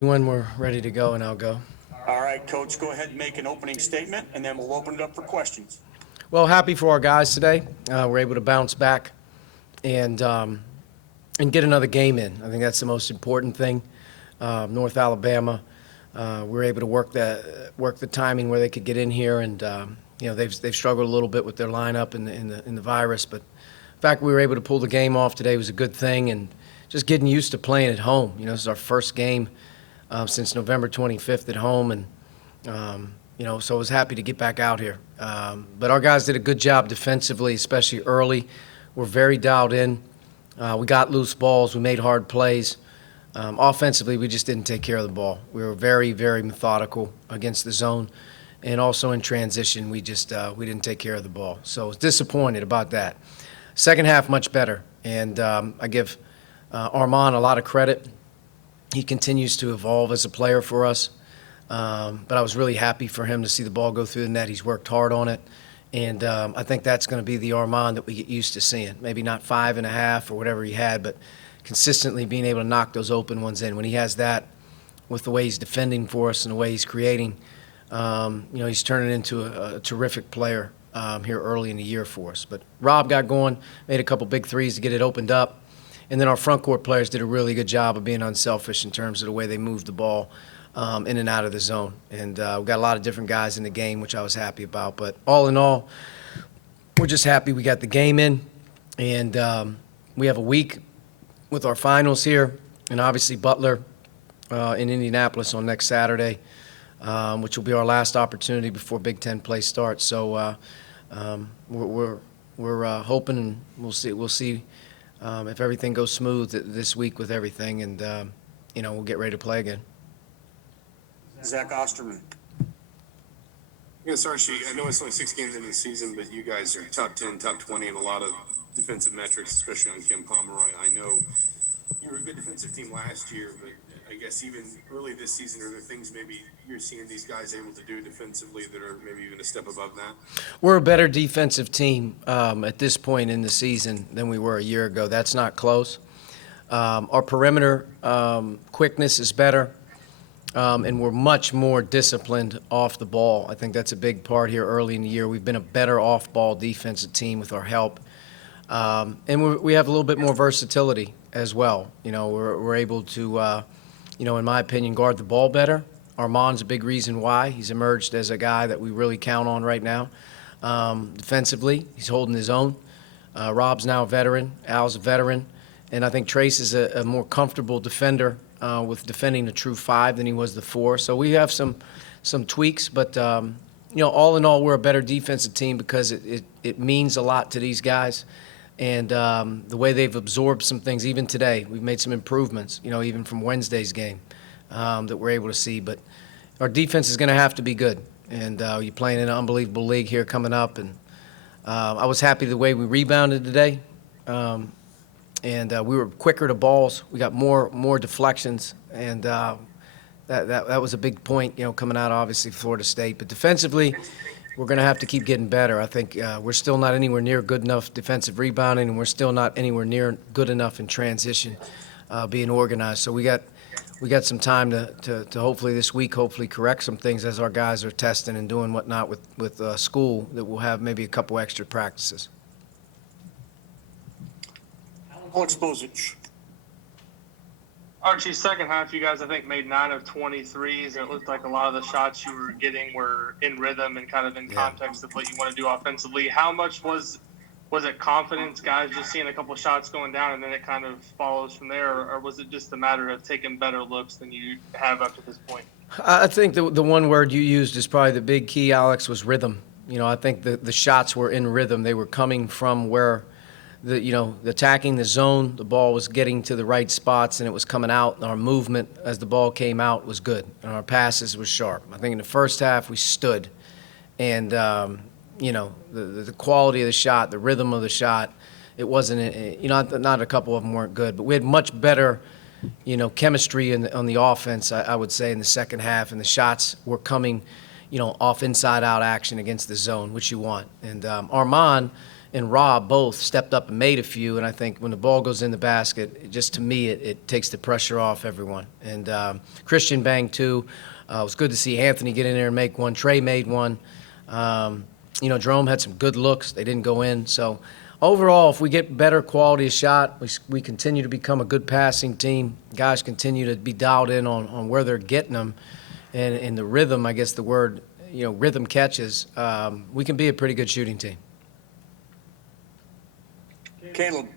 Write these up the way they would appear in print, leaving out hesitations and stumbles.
When we're ready to go, and I'll go. All right, Coach, go ahead and make an opening statement, and then we'll open it up for questions. Well, happy for our guys today. We're able to bounce back and get another game in. I think that's the most important thing. North Alabama, we're able to work the timing where they could get in here, and they've struggled a little bit with their lineup in the virus, but the fact we were able to pull the game off today was a good thing, and just getting used to playing at home. This is our first game since November 25th at home, and so I was happy to get back out here. But our guys did a good job defensively, especially early. We're very dialed in. We got loose balls. We made hard plays. Offensively, we just didn't take care of the ball. We were very, very methodical against the zone, and also in transition, we didn't take care of the ball. So I was disappointed about that. Second half, much better, and I give Armand a lot of credit. He continues to evolve as a player for us. But I was really happy for him to see the ball go through the net. He's worked hard on it. And I think that's going to be the Armand that we get used to seeing. Maybe not 5.5 or whatever he had, but consistently being able to knock those open ones in. When he has that, with the way he's defending for us and the way he's creating, he's turning into a terrific player here early in the year for us. But Rob got going, made a couple big threes to get it opened up. And then our front court players did a really good job of being unselfish in terms of the way they moved the ball in and out of the zone. And we've got a lot of different guys in the game, which I was happy about. But all in all, we're just happy we got the game in. And we have a week with our finals here, and obviously Butler in Indianapolis on next Saturday, which will be our last opportunity before Big Ten play starts. So we're hoping, and we'll see if everything goes smooth this week with everything, and we'll get ready to play again. Zach Osterman. Yes, Archie, I know it's only 6 games into the season, but you guys are top 10, top 20 in a lot of defensive metrics, especially on Kim Pomeroy. I know you were a good defensive team last year, but I guess even early this season, are there things maybe you're seeing these guys able to do defensively that are maybe even a step above that? We're a better defensive team at this point in the season than we were a year ago. That's not close. Our perimeter quickness is better. And we're much more disciplined off the ball. I think that's a big part here early in the year. We've been a better off-ball defensive team with our help. And we have a little bit more versatility as well. We're able to, in my opinion, guard the ball better. Armand's a big reason why. He's emerged as a guy that we really count on right now. Defensively, he's holding his own. Rob's now a veteran. Al's a veteran. And I think Trace is a more comfortable defender with defending the true 5 than he was the 4. So we have some tweaks, but all in all, we're a better defensive team because it means a lot to these guys, and the way they've absorbed some things. Even today, we've made some improvements. Even from Wednesday's game that we're able to see. But our defense is going to have to be good, and you're playing in an unbelievable league here coming up. And I was happy the way we rebounded today. And we were quicker to balls. We got more deflections, and that was a big point, coming out obviously Florida State. But defensively, we're going to have to keep getting better. I think we're still not anywhere near good enough defensive rebounding, and we're still not anywhere near good enough in transition, being organized. So we got some time to hopefully this week correct some things as our guys are testing and doing whatnot with school, that we'll have maybe a couple extra practices. Alex Bozich. Archie, second half, you guys, I think, made 9 of 20 threes, and it looked like a lot of the shots you were getting were in rhythm and kind of in context of what you want to do offensively. How much was it confidence, guys, just seeing a couple of shots going down and then it kind of follows from there, or was it just a matter of taking better looks than you have up to this point? I think the one word you used is probably the big key, Alex, was rhythm. I think the shots were in rhythm. They were coming from where the attacking the zone, the ball was getting to the right spots, and it was coming out. And our movement as the ball came out was good, and our passes were sharp. I think in the first half we stood, and the quality of the shot, the rhythm of the shot, it wasn't. Not a couple of them weren't good, but we had much better, chemistry on the offense. I would say in the second half, and the shots were coming, off inside out action against the zone, which you want. And Armand and Rob both stepped up and made a few. And I think when the ball goes in the basket, to me, it takes the pressure off everyone. And Christian banged two. It was good to see Anthony get in there and make one. Trey made one. Jerome had some good looks. They didn't go in. So overall, if we get better quality of shot, we continue to become a good passing team. Guys continue to be dialed in on where they're getting them. And the rhythm, I guess the word, rhythm catches, we can be a pretty good shooting team. Caleb.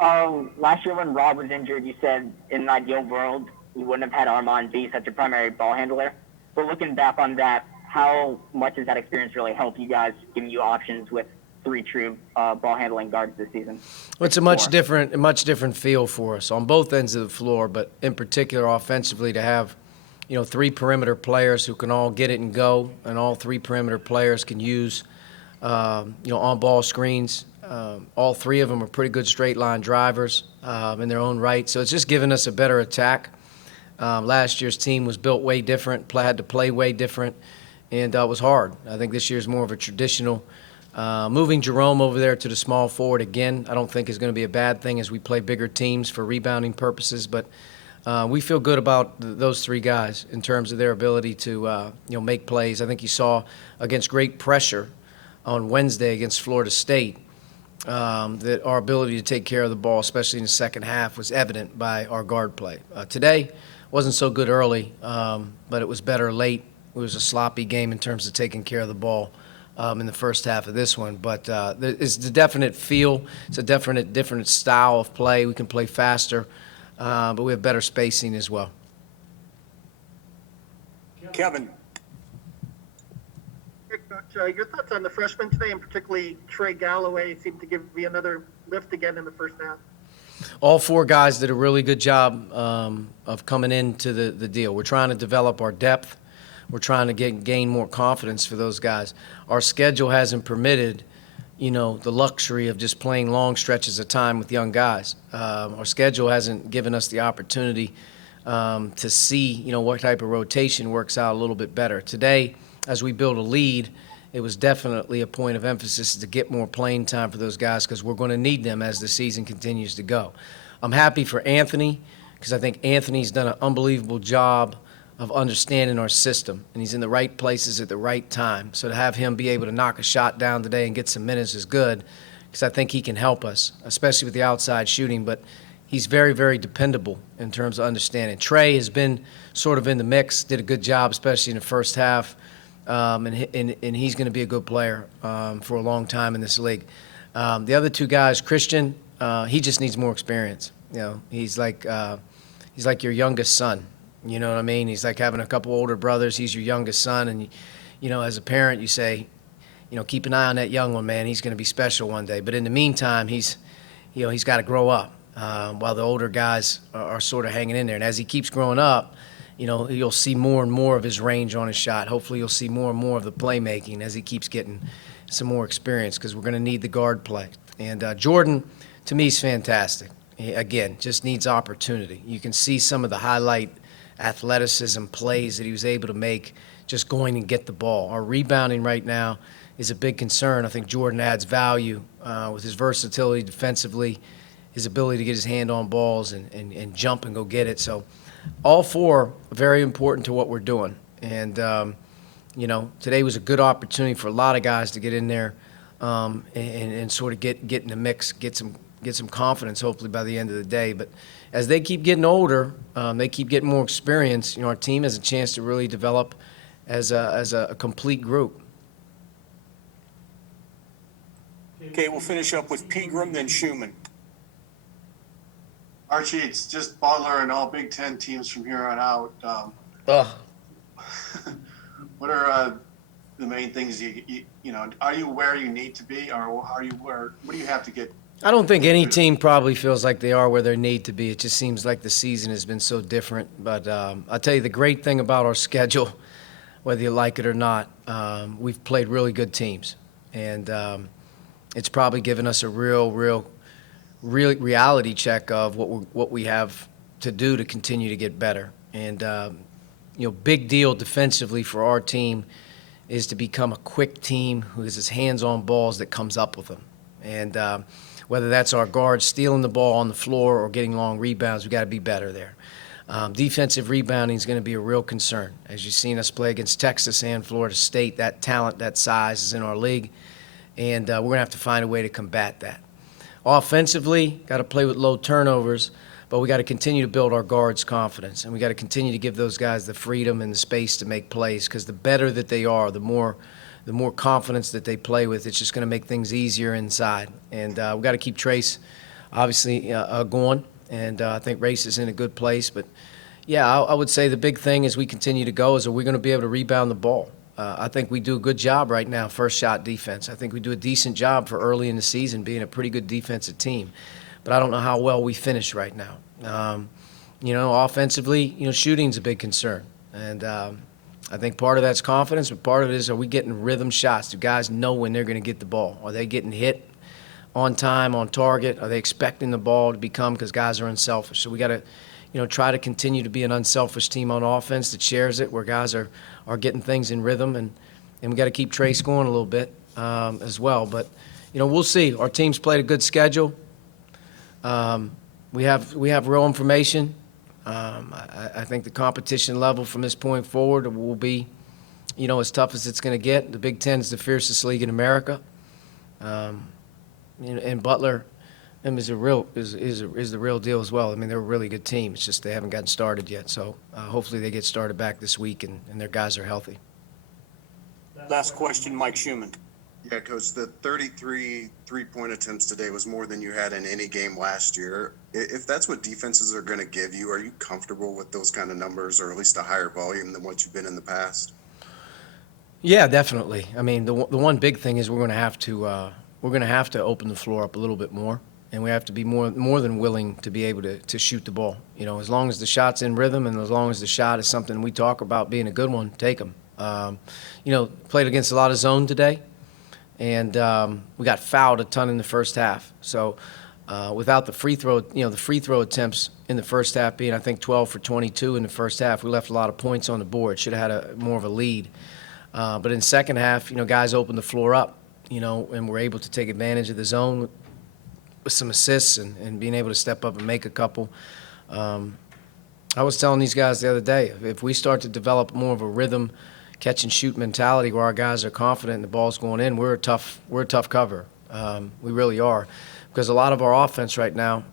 Last year when Rob was injured, you said in an ideal world you wouldn't have had Armand be such a primary ball handler. But looking back on that, how much has that experience really helped you guys, giving you options with 3 true ball handling guards this season? Well, it's a much different feel for us on both ends of the floor, but in particular offensively to have 3 perimeter players who can all get it and go, and all 3 perimeter players can use on-ball screens. All 3 of them are pretty good straight-line drivers in their own right. So it's just given us a better attack. Last year's team was built way different, had to play way different, and it was hard. I think this year's more of a traditional. Moving Jerome over there to the small forward again, I don't think is going to be a bad thing as we play bigger teams for rebounding purposes. But we feel good about those 3 guys in terms of their ability to make plays. I think you saw against great pressure on Wednesday against Florida State that our ability to take care of the ball, especially in the second half, was evident by our guard play. Today wasn't so good early, but it was better late. It was a sloppy game in terms of taking care of the ball in the first half of this one. But it's a definite feel. It's a different style of play. We can play faster, but we have better spacing as well. Kevin. Coach, your thoughts on the freshmen today, and particularly Trey Galloway, seemed to give me another lift again in the first half. All 4 guys did a really good job of coming into the deal. We're trying to develop our depth. We're trying to gain more confidence for those guys. Our schedule hasn't permitted, the luxury of just playing long stretches of time with young guys. Our schedule hasn't given us the opportunity to see, what type of rotation works out a little bit better. Today, as we build a lead, it was definitely a point of emphasis to get more playing time for those guys because we're going to need them as the season continues to go. I'm happy for Anthony because I think Anthony's done an unbelievable job of understanding our system, and he's in the right places at the right time. So to have him be able to knock a shot down today and get some minutes is good because I think he can help us, especially with the outside shooting, but he's very, very dependable in terms of understanding. Trey has been sort of in the mix, did a good job, especially in the first half. And he's going to be a good player for a long time in this league. The other 2 guys, Christian, he just needs more experience. He's like your youngest son. You know what I mean? He's like having a couple older brothers. He's your youngest son, and as a parent, you say, keep an eye on that young one, man. He's going to be special one day. But in the meantime, he's got to grow up while the older guys are sort of hanging in there. And as he keeps growing up, you'll see more and more of his range on his shot. Hopefully you'll see more and more of the playmaking as he keeps getting some more experience because we're going to need the guard play. And Jordan, to me, is fantastic. He, again, just needs opportunity. You can see some of the highlight athleticism plays that he was able to make just going and get the ball. Our rebounding right now is a big concern. I think Jordan adds value with his versatility defensively, his ability to get his hand on balls and jump and go get it. So all 4 are very important to what we're doing. And, today was a good opportunity for a lot of guys to get in there and sort of get in the mix, get some confidence, hopefully, by the end of the day. But as they keep getting older, they keep getting more experience, our team has a chance to really develop as a complete group. Okay, we'll finish up with Pegram, then Schumann. Archie, it's just Butler and all Big Ten teams from here on out. What are the main things are you where you need to be, or are you where? What do you have to get? I don't think any team probably feels like they are where they need to be. It just seems like the season has been so different. But I'll tell you the great thing about our schedule, whether you like it or not, we've played really good teams, and it's probably given us a real reality check of what we have to do to continue to get better. And big deal defensively for our team is to become a quick team who is as hands-on balls that comes up with them. And whether that's our guards stealing the ball on the floor or getting long rebounds, we got to be better there. Defensive rebounding is going to be a real concern. As you've seen us play against Texas and Florida State, that talent, that size is in our league, and we're going to have to find a way to combat that. Offensively, got to play with low turnovers, but we got to continue to build our guards' confidence, and we got to continue to give those guys the freedom and the space to make plays, because the better that they are, the more confidence that they play with, it's just going to make things easier inside. And we got to keep Trace, obviously, going. And I think Race is in a good place. But, yeah, I would say the big thing as we continue to go is, are we going to be able to rebound the ball? I think we do a good job right now, first shot defense. I think we do a decent job for early in the season being a pretty good defensive team. But I don't know how well we finish right now. Offensively, shooting's a big concern. And I think part of that's confidence, but part of it is, are we getting rhythm shots? Do guys know when they're going to get the ball? Are they getting hit on time, on target? Are they expecting the ball to become, because guys are unselfish? So we got to, try to continue to be an unselfish team on offense that shares it, where guys are getting things in rhythm, and we got to keep Trey scoring a little bit as well. But, we'll see. Our team's played a good schedule. We have real information. I think the competition level from this point forward will be, as tough as it's going to get. The Big Ten is the fiercest league in America. And Butler is the real deal as well. I mean, they're a really good team. It's just they haven't gotten started yet. So hopefully they get started back this week and their guys are healthy. Last question, Mike Schumann. Yeah, Coach, the 33 three-point attempts today was more than you had in any game last year. If that's what defenses are going to give you, are you comfortable with those kind of numbers, or at least a higher volume than what you've been in the past? Yeah, definitely. I mean, the one big thing is we're going to have to open the floor up a little bit more, and we have to be more than willing to be able to shoot the ball. As long as the shot's in rhythm and as long as the shot is something we talk about being a good one, take them. Played against a lot of zone today. And we got fouled a ton in the first half. So without the free throw attempts in the first half being, I think, 12 for 22 in the first half, we left a lot of points on the board. Should have had more of a lead. But in the second half, guys opened the floor up, and were able to take advantage of the zone with some assists and being able to step up and make a couple. I was telling these guys the other day, if we start to develop more of a rhythm, catch and shoot mentality where our guys are confident and the ball's going in, we're a tough cover. We really are, because a lot of our offense right now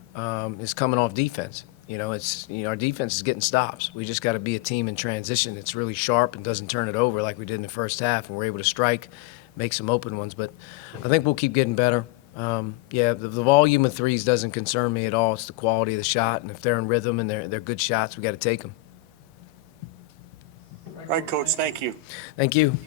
is coming off defense. Our defense is getting stops. We just got to be a team in transition that's really sharp and doesn't turn it over like we did in the first half, and we're able to strike, make some open ones. But I think we'll keep getting better. The volume of threes doesn't concern me at all. It's the quality of the shot, and if they're in rhythm and they're good shots, we got to take them. All right, Coach, thank you. Thank you.